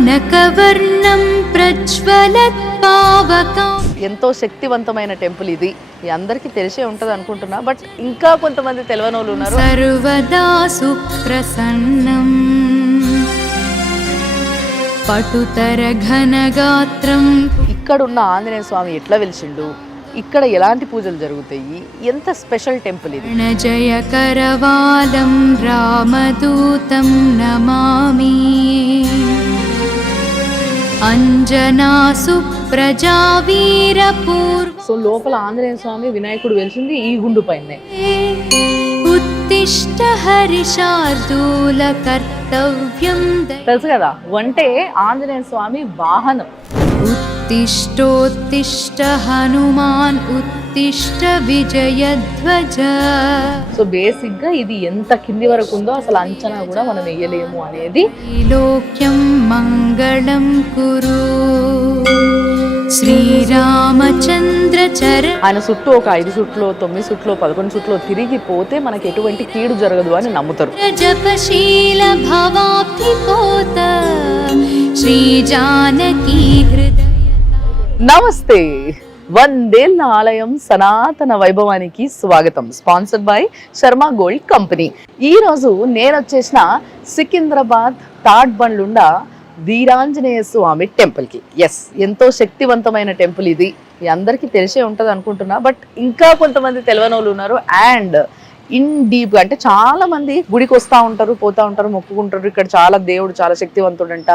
కనకవర్ణం ప్రజ్వలత్ పావకం. ఎంతో శక్తివంతమైన టెంపుల్ ఇది. అందరికీ తెలిసే ఉంటుంది అనుకుంటున్నా, బట్ ఇంకా కొంతమంది తెలియని వాళ్ళు ఉన్నారు. సర్వదా సుప్రసన్నం పటుతర ఘనగాత్రం. ఇక్కడ ఉన్న ఆంజనేయ స్వామి ఎట్లా వెలిసిండు, ఇక్కడ ఎలాంటి పూజలు జరుగుతాయి, ఎంత స్పెషల్ టెంపుల్ ఇది. జయ కరవాలం రామదూతం నమామి. అంజనా సుప్రజా వీరపూర్వ. సో లోపల ఆంజనేయ స్వామి వినాయకుడు వెలిసింది ఈ గుండు పైనే. ఉత్తిష్ట హరిశార్దూల కర్తవ్యం. తెలుసు కదా, అంటే ఆంజనేయ స్వామి వాహనం. ఉత్తిష్టోత్తిష్ట హనుమాన్ ఉత్తిష్ట విజయధ్వజ. సో బేసిక్ గా ఇది ఎంత కింది వరకు ఉందో అసలు అంచనా కూడా మనం వేయలేము అనేది. లోక్యం మంగళం కురు శ్రీరామచంద్ర చర. ఆయన చుట్టూ ఒక 5 చుట్లు 9 చుట్లు 11 చుట్లు తిరిగిపోతే మనకి ఎటువంటి కీడు జరగదు అని నమ్ముతారు. జపశీల భవాబ్ధిపోత శ్రీ జానకీ హృదయ. నమస్తే, వందేళ్ల ఆలయం సనాతన వైభవానికి స్వాగతం. Sponsored by Sharma gold company. ఈ రోజు నేను వచ్చేసిన సికింద్రాబాద్ తాడ్ బండ్లుండ వీరాంజనేయ స్వామి టెంపుల్కి. ఎస్, ఎంతో శక్తివంతమైన టెంపుల్ ఇది. అందరికీ తెలిసే ఉంటుంది అనుకుంటున్నా, బట్ ఇంకా కొంతమంది తెలియని వాళ్ళు ఉన్నారు. అండ్ ఇన్ డీప్ అంటే చాలా మంది గుడికి వస్తూ ఉంటారు, పోతూ ఉంటారు, మొక్కుకుంటారు. ఇక్కడ చాలా దేవుడు చాలా శక్తివంతుడంట,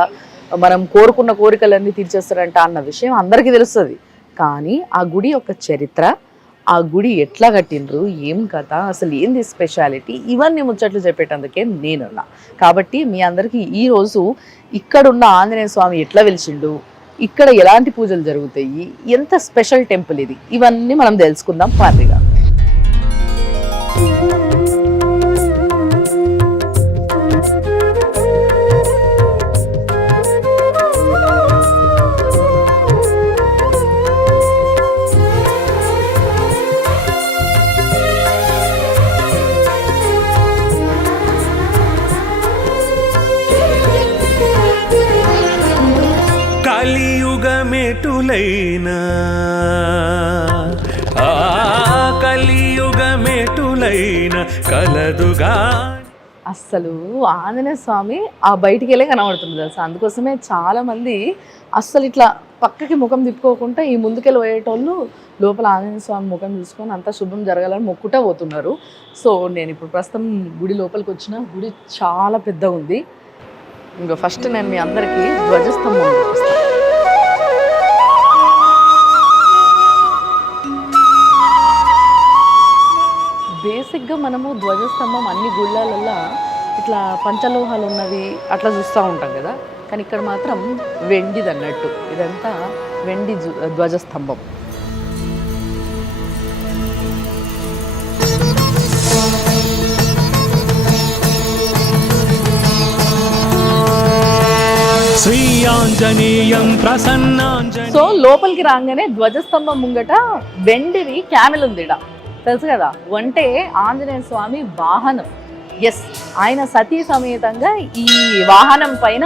మనం కోరుకున్న కోరికలన్నీ తీర్చేస్తారంట అన్న విషయం అందరికీ తెలుస్తుంది. కానీ ఆ గుడి యొక్క చరిత్ర, ఆ గుడి ఎట్లా కట్టినరు, ఏం కథ, అసలు ఏంది స్పెషాలిటీ, ఇవన్నీ ముచ్చట్లు చెప్పేటందుకే నేనున్నా. కాబట్టి మీ అందరికీ ఈరోజు ఇక్కడున్న ఆంజనేయ స్వామి ఎట్లా వెలిసిండు, ఇక్కడ ఎలాంటి పూజలు జరుగుతాయి, ఎంత స్పెషల్ టెంపుల్ ఇది, ఇవన్నీ మనం తెలుసుకుందాం పార్టీగా. కలియుగమెటులైనా కలియుగమెటులైనా కలదుగా. అస్సలు ఆంజనేయ స్వామి ఆ బయటికి వెళ్ళే కనబడుతుంది తెలుసా. అందుకోసమే చాలా మంది అస్సలు ఇట్లా పక్కకి ముఖం తిప్పుకోకుండా ఈ ముందుకెళ్ళి పోయేటోళ్ళు లోపల ఆంజనేయ స్వామి ముఖం చూసుకొని అంతా శుభం జరగాలని మొక్కుటా పోతున్నారు. సో నేను ఇప్పుడు ప్రస్తుతం గుడి లోపలికి వచ్చిన. గుడి చాలా పెద్దగా ఉంది. ఇంకా ఫస్ట్ నేను మీ అందరికీ ధ్వజస్తంభం చూపిస్తాను. బేసిక్గా మనము ధ్వజస్తంభం అన్ని గుళ్ళల్లో ఇట్లా పంచలోహాలు ఉన్నవి అట్లా చూస్తూ ఉంటాం కదా, కానీ ఇక్కడ మాత్రం వెండిది అన్నట్టు. ఇదంతా వెండి ధ్వజస్తంభం. సో లోపలికి రాగానే ధ్వజస్తంభం ముంగట వెండివి క్యామెల్ ఉంది. తెలుసు కదా, అంటే ఆంజనేయ స్వామి వాహనం. ఎస్, ఆయన సతీ సమేతంగా ఈ వాహనం పైన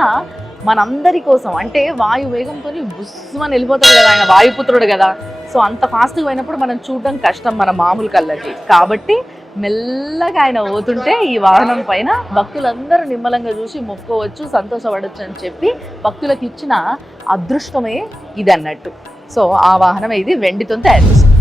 మనందరి కోసం, అంటే వాయు వేగంతో బుస్మని వెళ్ళిపోతాడు కదా, ఆయన వాయుపుత్రుడు కదా. సో అంత ఫాస్ట్గా పోయినప్పుడు మనం చూడడం కష్టం మన మామూలు కళ్ళకి. కాబట్టి మెల్లగా ఆయన పోతుంటే ఈ వాహనం పైన భక్తులందరూ నిమ్మలంగా చూసి మొక్కోవచ్చు, సంతోషపడవచ్చు అని చెప్పి భక్తులకు ఇచ్చిన అదృష్టమే ఇది అన్నట్టు. సో ఆ వాహనం ఇది వెండితో తయారు చేసింది.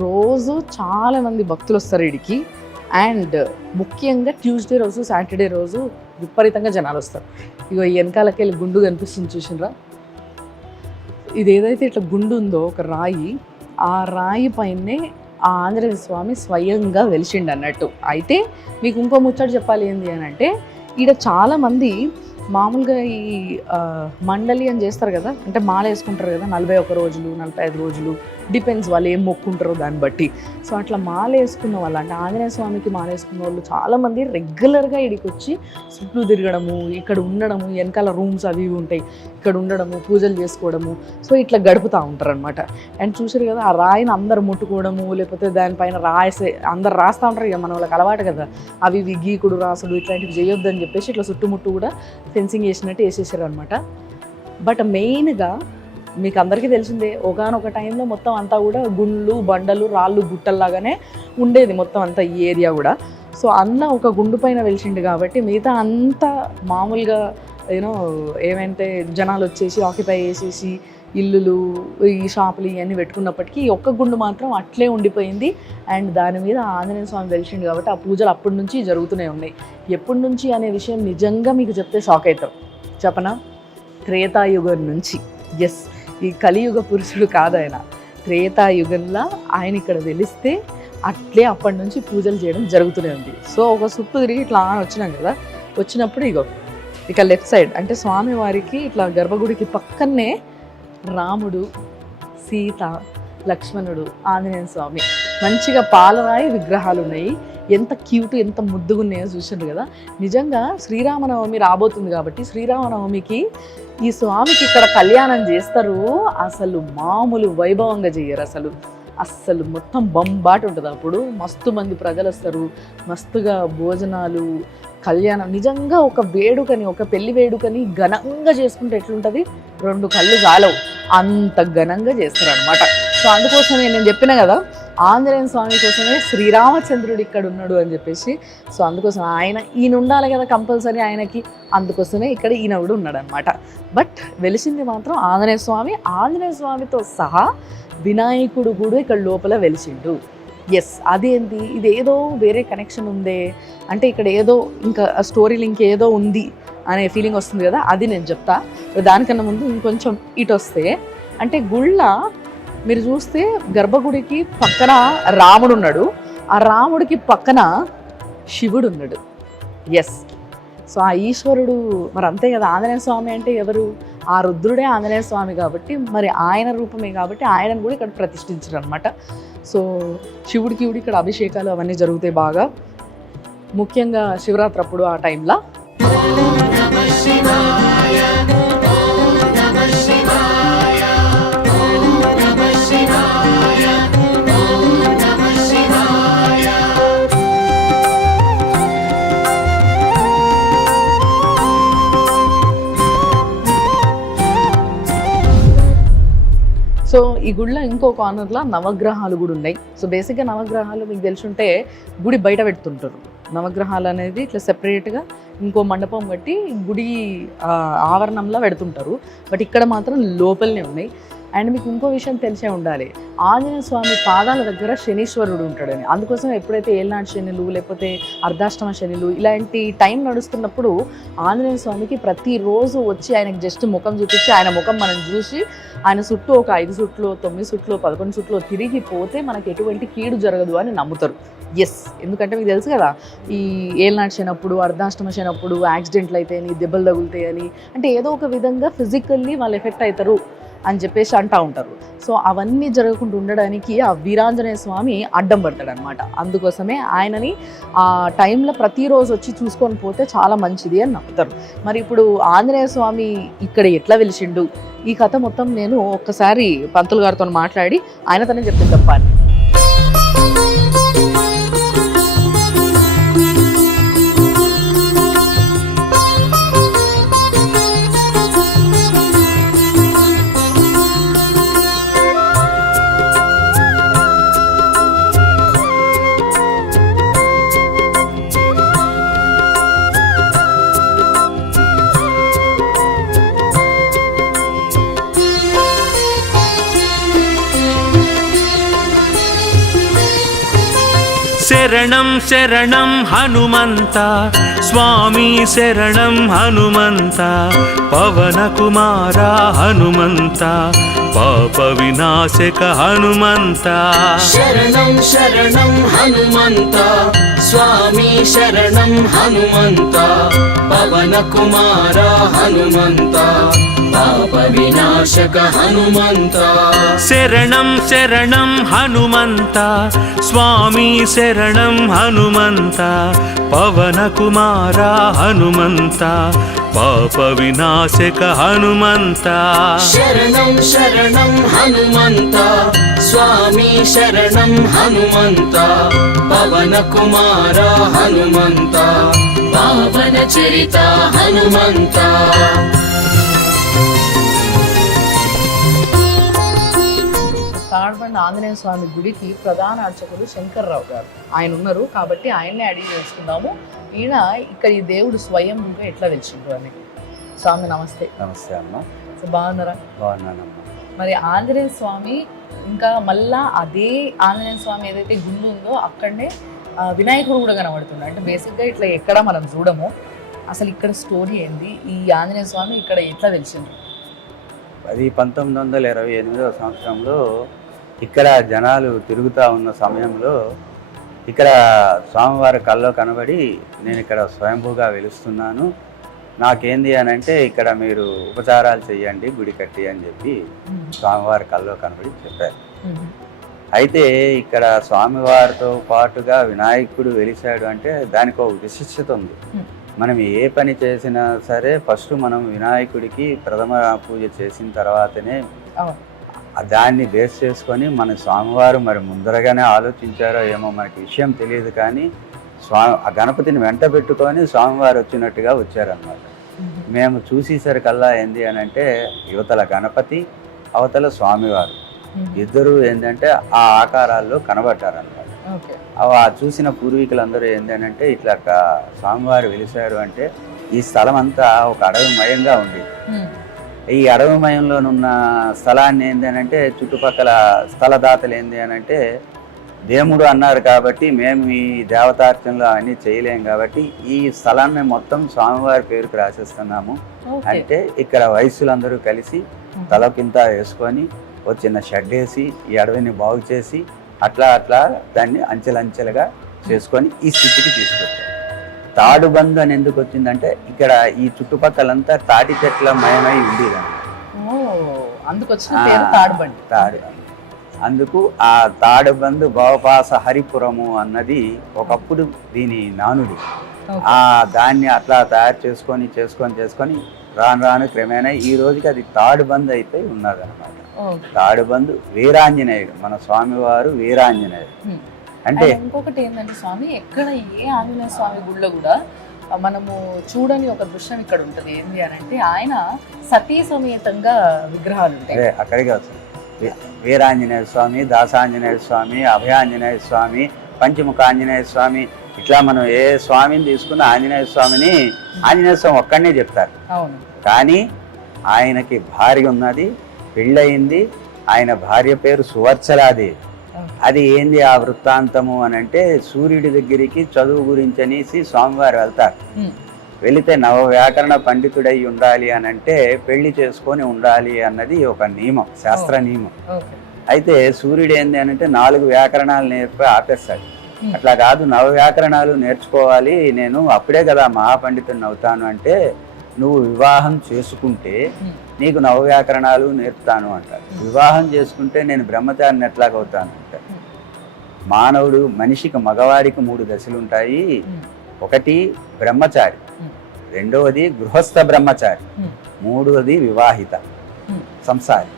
రోజు చాలా మంది భక్తులు వస్తారు ఇడికి. అండ్ ముఖ్యంగా ట్యూస్డే రోజు సాటర్డే రోజు విపరీతంగా జనాలు వస్తారు. ఇగో ఈ వెనకాలకి వెళ్ళి గుండు కనిపిస్తుంది చూసినరా, ఇది ఏదైతే ఇట్లా గుండు ఉందో ఒక రాయి, ఆ రాయి పైనే ఆ ఆంజనేయ స్వామి స్వయంగా వెలిసిండు అన్నట్టు. అయితే మీకు ఇంకో ముచ్చట చెప్పాలి ఏంటి అని అంటే, ఈడ చాలామంది మామూలుగా ఈ మండలి అని చేస్తారు కదా, అంటే మాల వేసుకుంటారు కదా 41 రోజులు 45 రోజులు డిపెండ్స్ వాళ్ళు ఏం మొక్కుంటారో దాన్ని బట్టి. సో అట్లా మాల వేసుకున్న వాళ్ళు, అంటే ఆంజనేయ స్వామికి మాల వేసుకున్న వాళ్ళు చాలామంది రెగ్యులర్గా ఇక్కడికి వచ్చి చుట్టూ తిరగడము, ఇక్కడ ఉండడము, వెనకాల రూమ్స్ అవి ఇవి ఉంటాయి, ఇక్కడ ఉండడము, పూజలు చేసుకోవడము, సో ఇట్లా గడుపుతూ ఉంటారు అనమాట. అండ్ చూసారు కదా ఆ రాయిని అందరు ముట్టుకోవడము, లేకపోతే దానిపైన అందరు రాస్తూ ఉంటారు. ఇక మన వాళ్ళకి అలవాటు కదా అవి ఇవి గీకుడు రాసుడు ఇట్లాంటివి చేయొద్దని చెప్పేసి ఇట్లా చుట్టుముట్టు కూడా ఫెన్సింగ్ వేసినట్టు వేసేసారు అనమాట. బట్ మెయిన్గా మీకు అందరికీ తెలిసిందే, ఒకనొక టైంలో మొత్తం అంతా కూడా గుండ్లు బండలు రాళ్ళు గుట్టల్లాగానే ఉండేది మొత్తం అంతా ఈ ఏరియా కూడా. సో అన్న ఒక గుండు పైన వెలిసిండు కాబట్టి మిగతా అంతా మామూలుగా ఏమంటే జనాలు వచ్చేసి ఆక్యుపై చేసేసి ఇల్లులు ఈ షాపులు ఇవన్నీ పెట్టుకున్నప్పటికీ ఈ ఒక్క గుండు మాత్రం అట్లే ఉండిపోయింది. అండ్ దాని మీద ఆంజనేయ స్వామి వెలిసిండు కాబట్టి ఆ పూజలు అప్పటి నుంచి జరుగుతూనే ఉన్నాయి. ఎప్పటి నుంచి అనే విషయం నిజంగా మీకు చెప్తే షాక్ అవుతాం. చెప్పనా? త్రేతాయుగం నుంచి. ఎస్, ఈ కలియుగ పురుషుడు కాదు ఆయన. త్రేతాయుగంలో ఆయన ఇక్కడ వెలిస్తే అట్లే అప్పటి నుంచి పూజలు చేయడం జరుగుతూనే ఉంది. సో ఒక చుట్టూ తిరిగి ఇట్లా వచ్చినాం కదా, వచ్చినప్పుడు ఇక లెఫ్ట్ సైడ్ అంటే స్వామివారికి ఇట్లా గర్భగుడికి పక్కనే రాముడు, సీత, లక్ష్మణుడు, ఆంజనేయ స్వామి మంచిగా పాలరాయి విగ్రహాలు ఉన్నాయి. ఎంత క్యూట్, ఎంత ముద్దుగా ఉన్నాయో చూసారు కదా. నిజంగా శ్రీరామనవమి రాబోతుంది కాబట్టి శ్రీరామనవమికి ఈ స్వామికి ఇక్కడ కళ్యాణం చేస్తారు. అసలు మామూలు వైభవంగా చేయరు, అస్సలు మొత్తం బంబాటు ఉంటుంది. అప్పుడు మస్తు మంది ప్రజలు వస్తారు, మస్తుగా భోజనాలు, కళ్యాణం. నిజంగా ఒక వేడుకని, ఒక పెళ్లి వేడుకని ఘనంగా చేసుకుంటే ఎట్లుంటుంది, 2 కళ్ళు చాలవు అంత ఘనంగా చేస్తారు అనమాట. సో అందుకోసమే నేను చెప్పిన కదా, ఆంజనేయ స్వామి కోసమే శ్రీరామచంద్రుడు ఇక్కడ ఉన్నాడు అని చెప్పేసి. సో అందుకోసం ఈయన ఉండాలి కదా కంపల్సరీ ఆయనకి, అందుకోసమే ఇక్కడ ఈయన కూడా ఉన్నాడు అనమాట. బట్ వెలిసింది మాత్రం ఆంజనేయ స్వామి. ఆంజనేయ స్వామితో సహా వినాయకుడు కూడా ఇక్కడ లోపల వెలిసిండు. ఎస్, అదేంటి, ఇదేదో వేరే కనెక్షన్ ఉందే అంటే ఇక్కడ ఏదో ఇంకా స్టోరీ లింక్ ఏదో ఉంది అనే ఫీలింగ్ వస్తుంది కదా, అది నేను చెప్తా. దానికన్నా ముందు ఇంకొంచెం ఇటు వస్తే, అంటే గుళ్ళ మీరు చూస్తే గర్భగుడికి పక్కన రాముడు ఉన్నాడు, ఆ రాముడికి పక్కన శివుడు ఉన్నాడు. ఎస్, సో ఆ ఈశ్వరుడు మరి అంతే కదా. ఆంజనేయ స్వామి అంటే ఎవరు? ఆ రుద్రుడే ఆంజనేయ స్వామి కాబట్టి మరి ఆయన రూపమే కాబట్టి ఆయనను కూడా ఇక్కడ ప్రతిష్ఠించారు అనమాట. సో శివుడికి ఇక్కడ అభిషేకాలు అవన్నీ జరుగుతాయి బాగా, ముఖ్యంగా శివరాత్రి అప్పుడు ఆ టైంలో. సో ఈ గుడిలో ఇంకో కార్నర్లో నవగ్రహాలు కూడా ఉన్నాయి. సో బేసిక్గా నవగ్రహాలు మీకు తెలుసుంటే గుడి బయట పెడుతుంటారు. నవగ్రహాలు అనేది ఇట్లా సెపరేట్గా ఇంకో మండపం కట్టి గుడి ఆవరణంలో పెడుతుంటారు. బట్ ఇక్కడ మాత్రం లోపలనే ఉన్నాయి. అండ్ మీకు ఇంకో విషయం తెలిసే ఉండాలి, ఆంజనేయ స్వామి పాదాల దగ్గర శనీశ్వరుడు ఉంటాడని. అందుకోసం ఎప్పుడైతే ఏళ్ళనాటి శనులు లేకపోతే అర్ధాష్టమ శనులు ఇలాంటి టైం నడుస్తున్నప్పుడు ఆంజనేయ స్వామికి ప్రతిరోజు వచ్చి ఆయనకి జస్ట్ ముఖం చూపించి ఆయన ముఖం మనం చూసి ఆయన చుట్టూ ఒక 5 చుట్లు 9 చుట్లు 11 చుట్లు తిరిగిపోతే మనకి ఎటువంటి కీడు జరగదు అని నమ్ముతారు. ఎస్, ఎందుకంటే మీకు తెలుసు కదా, ఈ ఏళ్ళనాటి శనప్పుడు అర్ధాష్టమ శనప్పుడు యాక్సిడెంట్లు అయితాయని, దెబ్బలు తగులుతాయని, అంటే ఏదో ఒక విధంగా ఫిజికల్లీ వాళ్ళు ఎఫెక్ట్ అవుతారు అని చెప్పేసి అంటూ ఉంటారు. సో అవన్నీ జరగకుండా ఉండడానికి ఆ వీరాంజనేయ స్వామి అడ్డం పడతాడు అనమాట. అందుకోసమే ఆయనని ఆ టైంలో ప్రతిరోజు వచ్చి చూసుకొని పోతే చాలా మంచిది అని నమ్ముతారు. మరి ఇప్పుడు ఆంజనేయ స్వామి ఇక్కడ ఎట్లా వెలిసిండు, ఈ కథ మొత్తం నేను ఒక్కసారి పంతులు గారితో మాట్లాడి ఆయనతోనే చెప్తే తప్పని. శరణం శరణం హనుమంత స్వామి శరణం హనుమంత పవన కుమార హనుమంత పాప వినాశక హనుమంత. శరణం శరణం హనుమంత స్వామి శరణం హనుమంత పవన కుమార హనుమంత పాప వినాశక హనుమంత శరణం శరణం హనుమంత స్వామి శరణం హనుమంత పవన కుమార హనుమంత పాప వినాశక హనుమంత శరణం శరణం హనుమంత స్వామి శరణం హనుమంత పవన కుమార హనుమంత పావన చరిత హనుమంత తాడ్బండ్ ఆంజనేయ స్వామి గుడికి ప్రధాన అర్చకులు శంకర్రావు గారు ఆయన ఉన్నారు కాబట్టి ఆయన్నే అడిగి తెలుసుకుందాము. ఈయన ఇక్కడ ఈ దేవుడు స్వయంగా ఎట్లా వెలిసిండ్రు అని. స్వామి నమస్తే. నమస్తే అమ్మ. సో బాగున్నారా? బాగున్నానమ్మా. మరి ఆంజనేయ స్వామి ఇంకా మళ్ళా అదే ఆంజనేయ స్వామి ఏదైతే గుండు ఉందో అక్కడనే వినాయకుడు కూడా కనబడుతుంది. అంటే బేసిక్గా ఇట్లా ఎక్కడ మనం చూడము. అసలు ఇక్కడ స్టోరీ ఏంది, ఈ ఆంజనేయ స్వామి ఇక్కడ ఎట్లా వెలిసిండ్రు? అది 1928వ సంవత్సరంలో ఇక్కడ జనాలు తిరుగుతూ ఉన్న సమయంలో ఇక్కడ స్వామివారి కల్లో కనబడి నేను ఇక్కడ స్వయంభూగా వెలుస్తున్నాను, నాకేంది అని అంటే ఇక్కడ మీరు ఉపచారాలు చెయ్యండి గుడి కట్టి అని చెప్పి స్వామివారి కల్లో కనబడి చెప్పారు. అయితే ఇక్కడ స్వామివారితో పాటుగా వినాయకుడు వెలిశాడు అంటే దానికి ఒక విశిష్టత ఉంది. మనం ఏ పని చేసినా సరే ఫస్ట్ మనం వినాయకుడికి ప్రథమ పూజ చేసిన తర్వాతనే దాన్ని బేస్ చేసుకొని మన స్వామివారు మరి ముందరగానే ఆలోచించారో ఏమో మనకి విషయం తెలియదు, కానీ ఆ గణపతిని వెంట పెట్టుకొని స్వామివారు వచ్చినట్టుగా వచ్చారనమాట. మేము చూసేసరికల్లా ఏంది అని అంటే యువతల గణపతి అవతల స్వామివారు ఇద్దరు ఏంటంటే ఆ ఆకారాల్లో కనబడ్డారనమాట. ఆ చూసిన పూర్వీకులందరూ ఏంటంటే ఇట్లా స్వామివారు వెలిశారు అంటే ఈ స్థలం అంతా ఒక అడవిమయంగా ఉంది. ఈ అడవిమయంలోనున్న స్థలాన్ని ఏంటంటే చుట్టుపక్కల స్థలదాతలు ఏంది అని అంటే దేవుడు అన్నారు కాబట్టి మేము ఈ దేవతార్చనలు అవన్నీ చేయలేం కాబట్టి ఈ స్థలాన్ని మొత్తం స్వామివారి పేరుకు రాసేస్తున్నాము అంటే ఇక్కడ వయస్సులందరూ కలిసి తలకింత వేసుకొని ఒక చిన్న షెడ్ వేసి ఈ అడవిని బాగు చేసి అట్లా అట్లా దాన్ని అంచెలంచెలుగా చేసుకొని ఈ స్థితికి తీసుకొచ్చారు. తాడుబందు అని ఎందుకు వచ్చిందంటే ఇక్కడ ఈ చుట్టుపక్కలంతా తాటి చెట్ల మయమై ఉండేది. అందుకు ఆ తాడుబందు భవపాస హరిపురము అన్నది ఒకప్పుడు దీని నానుడి. దాన్ని అట్లా తయారు చేసుకొని రాను రాను క్రమేణా ఈ రోజుకి అది తాడుబందు అయిపోయి ఉన్నదన్నమాట. తాడుబందు వీరాంజనేయుడు, మన స్వామివారు వీరాంజనేయుడు. అంటే ఇంకొకటి ఏంటంటే స్వామి ఎక్కడ ఏ ఆంజనేయ స్వామి గుడిలో కూడా మనము చూడని ఒక దృశ్యం ఇక్కడ ఉంటది. ఏంటి అని అంటే ఆయన సతీ సమేతంగా విగ్రహాలు ఉంటాయి. అక్కడికి వస్తుంది వీరాంజనేయ స్వామి, దాసాంజనేయ స్వామి, అభయాంజనేయ స్వామి, పంచముఖ ఆంజనేయ స్వామి, ఇట్లా మనం ఏ స్వామిని తీసుకున్న ఆంజనేయ స్వామిని ఆంజనేయ స్వామి ఒక్కడనే చెప్తారు. కానీ ఆయనకి భార్య ఉన్నది, పెళ్ళయింది. ఆయన భార్య పేరు సువర్చలాదేవి. అది ఏంది ఆ వృత్తాంతము అని అంటే సూర్యుడి దగ్గరికి చదువు గురించి అనేసి స్వామివారు వెళ్తారు. వెళితే నవ వ్యాకరణ పండితుడై ఉండాలి అని అంటే పెళ్లి చేసుకొని ఉండాలి అన్నది ఒక నియమం, శాస్త్ర నియమం. అయితే సూర్యుడు ఏంది అని అంటే 4 వ్యాకరణాలు నేర్పి ఆపేస్తాడు. అట్లా కాదు, నవ వ్యాకరణాలు నేర్చుకోవాలి, నేను అప్పుడే కదా మహాపండితుడిని అవుతాను అంటే నువ్వు వివాహం చేసుకుంటే నీకు నవ వ్యాకరణాలు నేర్పుతాను అంటారు. వివాహం చేసుకుంటే నేను బ్రహ్మచారిని ఎట్లాగవుతాను అంటారు. మానవుడు మనిషికి మగవాడికి 3 దశలు ఉంటాయి. ఒకటి బ్రహ్మచారి, రెండవది గృహస్థ బ్రహ్మచారి, మూడవది వివాహిత సంసారి.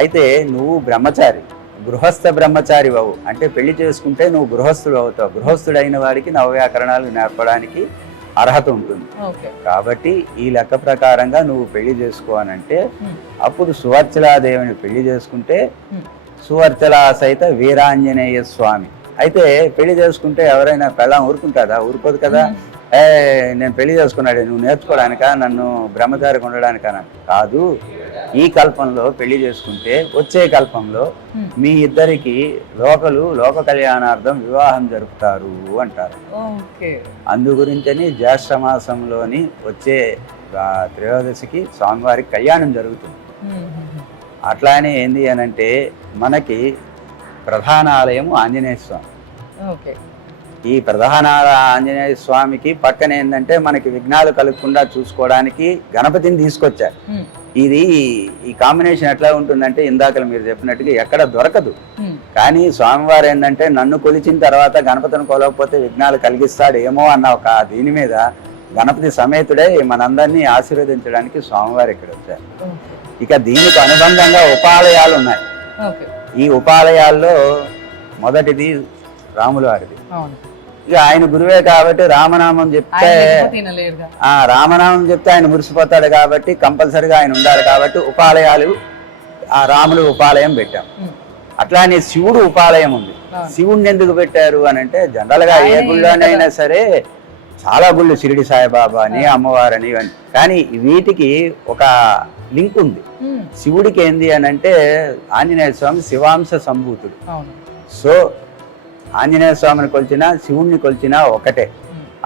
అయితే నువ్వు బ్రహ్మచారి, గృహస్థ బ్రహ్మచారి అవు అంటే పెళ్లి చేసుకుంటే నువ్వు గృహస్థుడు అవుతావు. గృహస్థుడైన వాడికి నవవ్యాకరణాలు నేర్పడానికి అర్హత ఉంటుంది. కాబట్టి ఈ లెక్క ప్రకారంగా నువ్వు పెళ్లి చేసుకోవాలంటే అప్పుడు సువర్చలాదేవిని పెళ్లి చేసుకుంటే సువర్చలా సహిత వీరాంజనేయ స్వామి. అయితే పెళ్లి చేసుకుంటే ఎవరైనా పెళ్ళం ఊరుకుంటుందా? ఊరుకోదు కదా. నేను పెళ్లి చేసుకున్నాడు, నువ్వు నేర్చుకోవడానికా, నన్ను బ్రహ్మచారికి ఉండడానికా? కాదు, ఈ కల్పంలో పెళ్లి చేసుకుంటే వచ్చే కల్పంలో మీ ఇద్దరికి లోక కళ్యాణార్థం వివాహం జరుపుతారు అంటారు. అందు గురించని జ్యేష్ఠ మాసంలోని వచ్చే త్రయోదశికి స్వామివారికి కళ్యాణం జరుగుతుంది. అట్లానే ఏంది అనంటే మనకి ప్రధాన ఆలయం ఆంజనేయ స్వామి. ఈ ప్రధాన ఆంజనేయ స్వామికి పక్కన ఏంటంటే మనకి విఘ్నాలు కలగకుండా చూసుకోవడానికి గణపతిని తీసుకొచ్చారు. ఇది ఈ కాంబినేషన్ ఎట్లా ఉంటుందంటే ఇందాక మీరు చెప్పినట్టుగా ఎక్కడ దొరకదు. కానీ స్వామివారు ఏంటంటే నన్ను కొలిచిన తర్వాత గణపతిని కొలవకపోతే విఘ్నాలు కలిగిస్తాడు ఏమో అన్న ఒక దీని మీద గణపతి సమేతుడే మనందరినీ ఆశీర్వదించడానికి స్వామివారు ఇక్కడ వచ్చారు. ఇక దీనికి అనుబంధంగా ఉపాలయాలు ఉన్నాయి. ఈ ఉపాలయాల్లో మొదటిది రాముల వారిది. ఇక ఆయన గురువే కాబట్టి రామనామం చెప్తే రామనామం చెప్తే ఆయన మురిసిపోతాడు కాబట్టి కంపల్సరిగా ఆయన ఉండాలి కాబట్టి ఉపాలయాలు ఆ రాములు ఉపాలయం పెట్టాం. అట్లానే శివుడు ఉపాలయం ఉంది. శివుడిని ఎందుకు పెట్టారు అని అంటే జనరల్ గా ఏ గుళ్ళోనైనా సరే చాలా గుళ్ళు షిరిడి సాయిబాబా అని అమ్మవారని ఇవన్నీ, కానీ వీటికి ఒక లింక్ ఉంది. శివుడికి ఏంది అని అంటే ఆంజనేయ స్వామి శివాంశ సంభూతుడు. సో ఆంజనేయ స్వామిని కొలిచినా శివుణ్ణి కొలిచినా ఒకటే.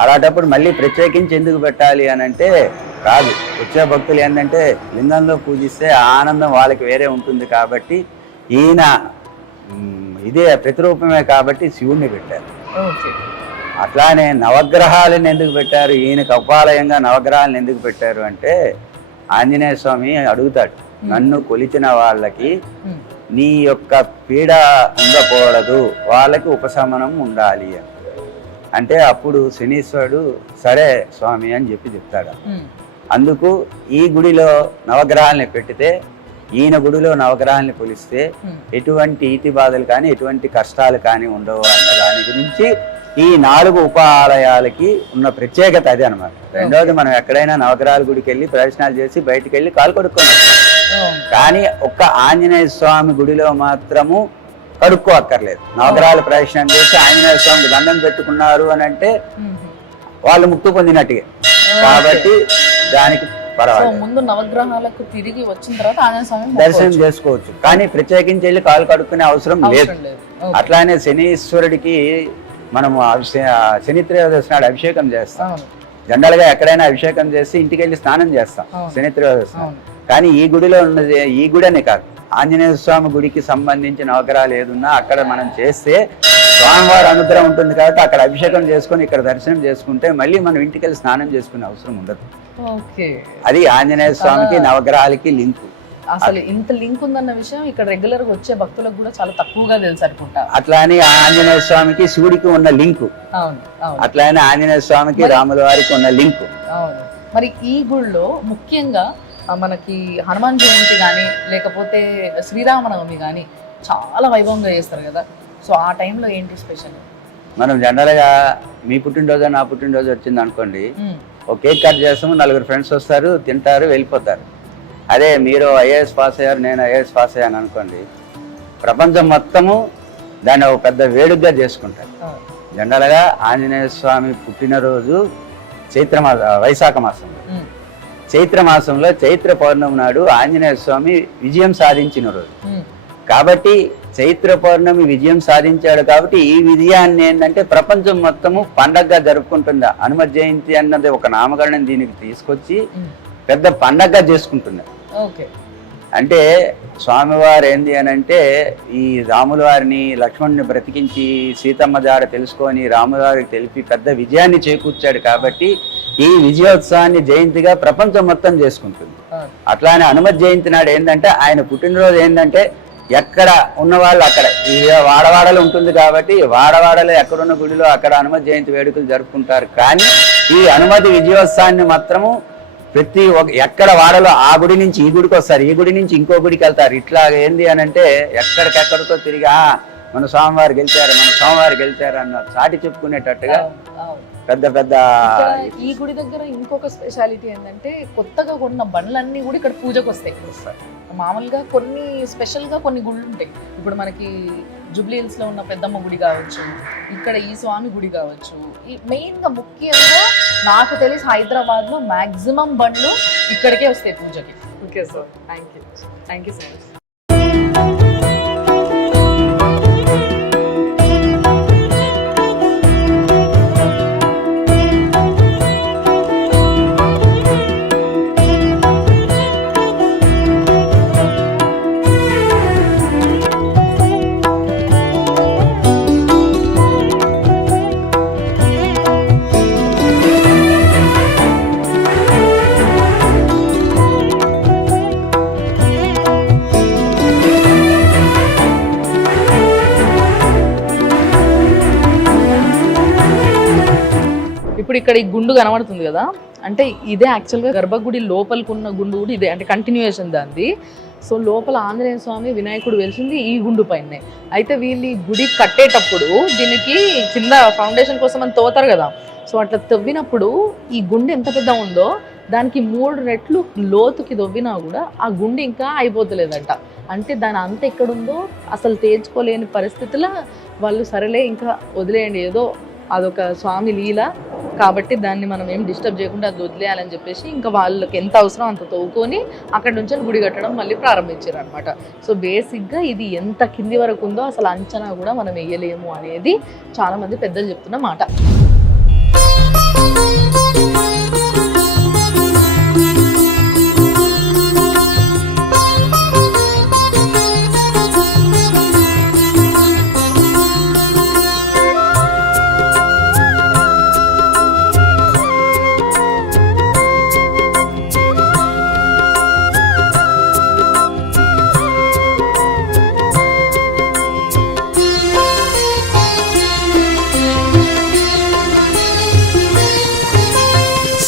అలాంటప్పుడు మళ్ళీ ప్రత్యేకించి ఎందుకు పెట్టాలి అని అంటే కాదు, వచ్చే భక్తులు ఏంటంటే లింగంలో పూజిస్తే ఆనందం వాళ్ళకి వేరే ఉంటుంది కాబట్టి ఈయన ఇదే ప్రతిరూపమే కాబట్టి శివుణ్ణి పెట్టారు. అట్లానే నవగ్రహాలను ఎందుకు పెట్టారు, ఈయనకు ఉపాలయంగా నవగ్రహాలను ఎందుకు పెట్టారు అంటే ఆంజనేయ స్వామి అడుగుతాడు, నన్ను కొలిచిన వాళ్ళకి నీ యొక్క పీడ ఉండకూడదు, వాళ్ళకి ఉపశమనం ఉండాలి అంటే అప్పుడు శనీశ్వరుడు సరే స్వామి అని చెప్తాడు. అందుకు ఈ గుడిలో నవగ్రహాలని పెట్టితే ఈయన గుడిలో నవగ్రహాలని కొలిస్తే ఎటువంటి ఈతి బాధలు కానీ ఎటువంటి కష్టాలు కానీ ఉండవు అన్న దాని గురించి ఈ 4 ఉపాలయాలకి ఉన్న ప్రత్యేకత అదే అనమాట. రెండోది మనం ఎక్కడైనా నవగ్రహాల గుడికి వెళ్ళి ప్రదర్శనలు చేసి బయటికి వెళ్ళి కాలు కడుక్కొని కానీ ఒక్క ఆంజనేయ స్వామి గుడిలో మాత్రము కడుక్కో అక్కర్లేదు. నవగ్రహాలు ప్రదర్శన చేసి ఆంజనేయ స్వామికి దండం పెట్టుకున్నారు అని అంటే వాళ్ళు ముక్తి పొందినట్టుగా కాబట్టి దానికి ముందు నవగ్రహాలకు తిరిగి వచ్చిన తర్వాత ఆంజనేయ స్వామి దర్శనం చేసుకోవచ్చు, కానీ ప్రత్యేకించి వెళ్ళి కాలు కడుక్కునే అవసరం లేదు. అట్లానే శనీశ్వరుడికి మనము శని త్రయోదశి నాడు అభిషేకం చేస్తాం. జనరల్ గా ఎక్కడైనా అభిషేకం చేసి ఇంటికి వెళ్ళి స్నానం చేస్తాం శని త్రయోదశి. కానీ ఈ గుడిలో ఉన్నది ఈ గుడనే కాదు, ఆంజనేయ స్వామి గుడికి సంబంధించిన నవగ్రహాలు ఏదున్నా అక్కడ మనం చేస్తే స్వామివారి అనుగ్రహం ఉంటుంది కాబట్టి అక్కడ అభిషేకం చేసుకొని ఇక్కడ దర్శనం చేసుకుంటే మళ్ళీ మనం ఇంటికి వెళ్ళి స్నానం చేసుకునే అవసరం ఉండదు. అది ఆంజనేయ స్వామికి నవగ్రహాలకి లింక్. అసలు ఇంత లింక్ ఉందన్న విషయం ఇక్కడ రెగ్యులర్ గా వచ్చే భక్తులకు కూడా చాలా తక్కువగా తెలుసు అనుకుంటా. అట్లా అని ఆంజనేయ స్వామికి శివుడికి ఉన్న లింక్, అట్లా అని ఆంజనేయ స్వామికి రాముల వారికి ఉన్న లింక్. మరి ఈ గుళ్ళో ముఖ్యంగా మనకి హనుమాన్ జయంతి కానీ లేకపోతే శ్రీరామనవమి కానీ చాలా వైభవంగా చేస్తారు కదా, సో ఆ టైంలో ఏంటి స్పెషల్? మనం జనరల్ గా మీ పుట్టినరోజు నా పుట్టినరోజు వచ్చింది అనుకోండి, ఒక కేక్ కట్ చేస్తాము, 4 ఫ్రెండ్స్ వస్తారు, తింటారు, వెళ్ళిపోతారు. అదే మీరు ఐఏఎస్ పాస్ అయ్యారు, నేను ఐఏఎస్ పాస్ అయ్యాను అనుకోండి, ప్రపంచం మొత్తము దాన్ని ఒక పెద్ద వేడుకగా చేసుకుంటారు. జనరల్గా ఆంజనేయ స్వామి పుట్టినరోజు వైశాఖ మాసంలో, చైత్ర మాసంలో చైత్ర పౌర్ణమి నాడు ఆంజనేయ స్వామి విజయం సాధించిన రోజు కాబట్టి చైత్ర పౌర్ణమి విజయం సాధించాడు కాబట్టి ఈ విజయాన్ని ఏంటంటే ప్రపంచం మొత్తము పండగగా జరుపుకుంటుంది. హనుమత్ జయంతి అన్నది ఒక నామకరణం దీనికి తీసుకొచ్చి పెద్ద పండగగా చేసుకుంటున్నారు. అంటే స్వామివారు ఏంది అని అంటే ఈ రాముల వారిని లక్ష్మణుని బ్రతికించి సీతమ్మ జాడ తెలుసుకొని రాముల వారికి తెలిపి పెద్ద విజయాన్ని చేకూర్చాడు కాబట్టి ఈ విజయోత్సవాన్ని జయంతిగా ప్రపంచం మొత్తం చేసుకుంటుంది. అట్లానే హనుమత్ జయంతి నాడు ఏంటంటే ఆయన పుట్టినరోజు ఏంటంటే ఎక్కడ ఉన్న వాళ్ళు అక్కడ ఈ వాడవాడలు ఉంటుంది కాబట్టి వాడవాడలో ఎక్కడున్న గుడిలో అక్కడ హనుమత్ జయంతి వేడుకలు జరుపుకుంటారు. కానీ ఈ హనుమతి విజయోత్సవాన్ని మాత్రము ప్రతి ఎక్కడ వాడలో ఆ గుడి నుంచి ఈ గుడికి వస్తారు, ఈ గుడి నుంచి ఇంకో గుడికి వెళ్తారు. ఇట్లా ఏంది అని అంటే ఎక్కడికెక్కడికో తిరిగి మన స్వామివారు గెలిచారు, మన స్వామివారు గెలిచారు అన్న చాటి చెప్పుకునేటట్టుగా పెద్ద పెద్ద. ఈ గుడి దగ్గర ఇంకొక స్పెషాలిటీ ఏంటంటే కొత్తగా కొన్న బండ్లన్నీ కూడా ఇక్కడ పూజకు వస్తాయి. మామూలుగా కొన్ని స్పెషల్ గా కొన్ని గుళ్ళు ఉంటాయి. ఇప్పుడు మనకి జూబ్లీ హిల్స్ లో ఉన్న పెద్దమ్మ గుడి కావచ్చు, ఇక్కడ ఈ స్వామి గుడి కావచ్చు. ఈ మెయిన్ గా ముఖ్యంగా నాకు తెలిసి హైదరాబాద్ లో మాక్సిమం బండ్లు ఇక్కడికే వస్తాయి పూజకి. Okay sir, thank you so much. ఇక్కడ ఈ గుండు కనబడుతుంది కదా, అంటే ఇదే యాక్చువల్గా గర్భగుడి లోపలికున్న గుండు కూడా ఇదే, అంటే కంటిన్యూయేషన్ దాన్ని. సో లోపల ఆంజనేయ స్వామి వినాయకుడు వెలిసింది ఈ గుండు పైనే. అయితే వీళ్ళు ఈ గుడి కట్టేటప్పుడు దీనికి కింద ఫౌండేషన్ కోసం అని తోతారు కదా, సో అట్లా తవ్వినప్పుడు ఈ గుండె ఎంత పెద్ద ఉందో దానికి 3 రెట్లు లోతుకి తవ్వినా కూడా ఆ గుండె ఇంకా అయిపోతలేదంట. అంటే దాని అంత ఎక్కడుందో అసలు తేల్చుకోలేని పరిస్థితుల్లో వాళ్ళు సరేలే ఇంకా వదిలేయండి, ఏదో అదొక స్వామి లీల కాబట్టి దాన్ని మనం ఏం డిస్టర్బ్ చేయకుండా అది వదిలేయాలని చెప్పేసి ఇంకా వాళ్ళకి ఎంత అవసరం అంత తవ్వుకొని అక్కడ నుంచి గుడి కట్టడం మళ్ళీ ప్రారంభించారు అనమాట. సో బేసిక్గా ఇది ఎంత కింది వరకు ఉందో అసలు అంచనా కూడా మనం వేయలేము అనేది చాలామంది పెద్దలు చెప్తున్న మాట.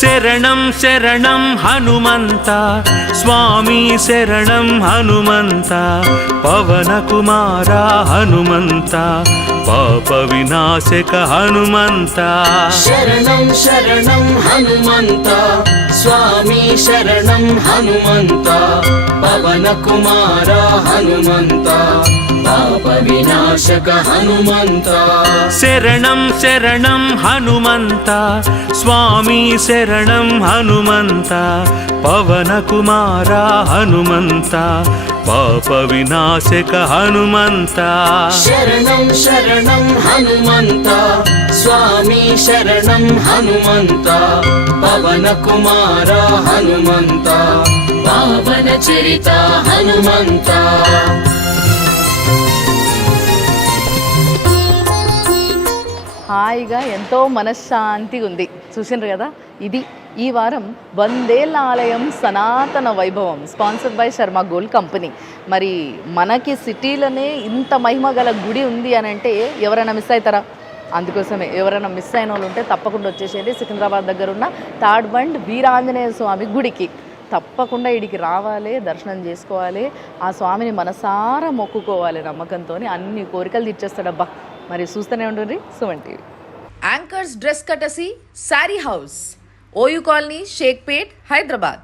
శరణం శరణం హనుమంత స్వామి శరణం హనుమంత పవన కుమార హనుమంత పాప వినాశక హనుమంత. శరణం శరణం హనుమంత స్వామి శరణం హనుమంత పవన కుమార హనుమంత పాప వినాశక హనుమంత. శరణం శరణం హనుమంత స్వామి శరణం హనుమంత పవన కుమార హనుమంత పాప వినాశక హనుమంత. శరణం శరణం హనుమంత స్వామి శరణం హనుమంత పవన కుమార హనుమంత పావన చరిత హనుమంత. హాయిగా ఎంతో మనశ్శాంతిగా ఉంది. చూసిండ్రు కదా, ఇది ఈ వారం 100 ఆలయం సనాతన వైభవం sponsored by Sharma gold company. మరి మనకి సిటీలోనే ఇంత మహిమ గల గుడి ఉంది అని అంటే ఎవరైనా మిస్ అవుతారా? అందుకోసమే ఎవరైనా మిస్ అయిన వాళ్ళు ఉంటే తప్పకుండా వచ్చేసేది సికింద్రాబాద్ దగ్గర ఉన్న థర్డ్ బండ్ వీరాంజనేయ స్వామి గుడికి. తప్పకుండా ఇడికి రావాలి, దర్శనం చేసుకోవాలి, ఆ స్వామిని మనసారా మొక్కుకోవాలి. నమ్మకంతో అన్ని కోరికలు తీర్చేస్తాడబ్బా. మరి చూస్తూనే ఉండండి సుమన్ టీవీ. యాంకర్స్ డ్రెస్ కటసి sari house, OU colony, Shaikpet, Hyderabad.